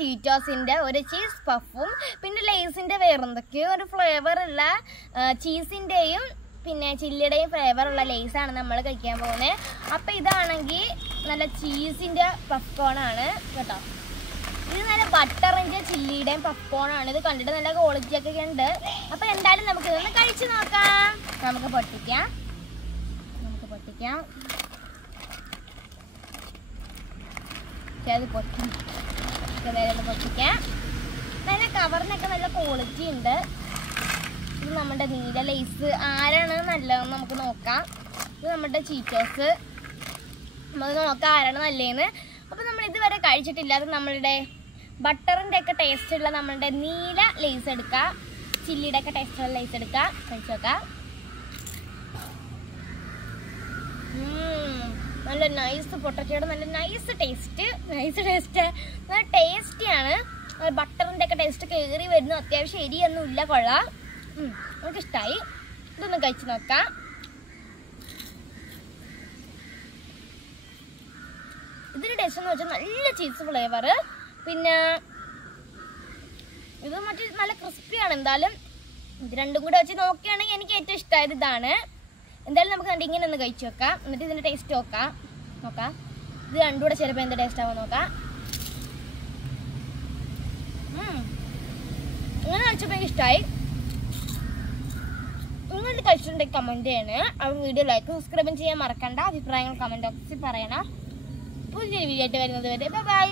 ചീറ്റോസിൻ്റെ ഒരു ചീസ് പഫും പിന്നെ ലേസിൻ്റെ വേറെന്തൊക്കെയോ ഒരു ഫ്ലേവറുള്ള ചീസിൻ്റെയും പിന്നെ ചില്ലിയുടെയും ഫ്ലേവറുള്ള ലേസാണ് നമ്മൾ കഴിക്കാൻ പോകുന്നത്. അപ്പോൾ ഇതാണെങ്കിൽ നല്ല ചീസിൻ്റെ പഫ്കോണാണ് കേട്ടോ. ഇത് നല്ല ബട്ടറിൻ്റെ ചില്ലിയുടെയും പഫ്കോണാണ്. ഇത് കണ്ടിട്ട് നല്ല ക്വാളിറ്റിയൊക്കെ ഉണ്ട്. അപ്പോൾ എന്തായാലും നമുക്കിതൊന്ന് കഴിച്ച് നോക്കാം. നമുക്ക് പൊട്ടിക്കാം. അത് പൊട്ടിക്കാം. നല്ല കവറിനൊക്കെ നല്ല ക്വാളിറ്റി ഉണ്ട്. ഇത് നമ്മുടെ നീല ലേസ് ആരാണ് നല്ലതെന്ന് നമുക്ക് നോക്കാം. ഇത് നമ്മുടെ ചീറ്റോസ്. നമുക്ക് നോക്കാം ആരാണ് നല്ലതെന്ന്. അപ്പോൾ നമ്മൾ ഇതുവരെ കഴിച്ചിട്ടില്ല. അത് നമ്മളുടെ ബട്ടറിൻ്റെ ഒക്കെ ടേസ്റ്റുള്ള നമ്മളുടെ നീല ലേസ് എടുക്കാം. ചില്ലിയുടെ ഒക്കെ ടേസ്റ്റുള്ള ലേസ് എടുക്കാം. കഴിച്ചു നോക്കാം. നല്ല നൈസ് പൊട്ടറ്റോയുടെ നല്ല നൈസ് ടേസ്റ്റ്. നല്ല ടേസ്റ്റിയാണ്. ബട്ടറിൻ്റെ ഒക്കെ ടേസ്റ്റ് കയറി വരുന്നു. അത്യാവശ്യം എരിയൊന്നുമില്ല. കൊള്ളാം. നമുക്കിഷ്ടമായി. ഇതൊന്ന് കഴിച്ച് നോക്കാം. ഇതിൻ്റെ ടേസ്റ്റ് എന്ന് വെച്ചാൽ നല്ല ചീസ് ഫ്ലേവർ. പിന്നെ ഇത് നല്ല ക്രിസ്പിയാണ്. എന്തായാലും ഇത് രണ്ടും കൂടെ വെച്ച് നോക്കുകയാണെങ്കിൽ എനിക്ക് ഏറ്റവും ഇഷ്ടമായത് ഇതാണ്. എന്തായാലും നമുക്ക് കണ്ട് ഇങ്ങനെ ഒന്ന് കഴിച്ച് നോക്കാം. എന്നിട്ട് ഇതിൻ്റെ ടേസ്റ്റ് നോക്കാം. ഇത് രണ്ടും കൂടെ ചിലപ്പോൾ എന്ത് ടേസ്റ്റ് ആവാൻ നോക്കാം. ഇങ്ങനെ കഴിച്ചപ്പോൾ എനിക്ക് ഇഷ്ടമായി. നിങ്ങൾ കഴിച്ചിട്ടുണ്ടെങ്കിൽ കമൻറ്റ് ചെയ്യണേ. ആ വീഡിയോ ലൈക്ക് സബ്സ്ക്രൈബും ചെയ്യാൻ മറക്കണ്ട. അഭിപ്രായങ്ങൾ കമൻറ്റ് ബോക്സിൽ പറയണം. പുതിയൊരു വീഡിയോ ആയിട്ട് വരുന്നത് വരെ ബൈ.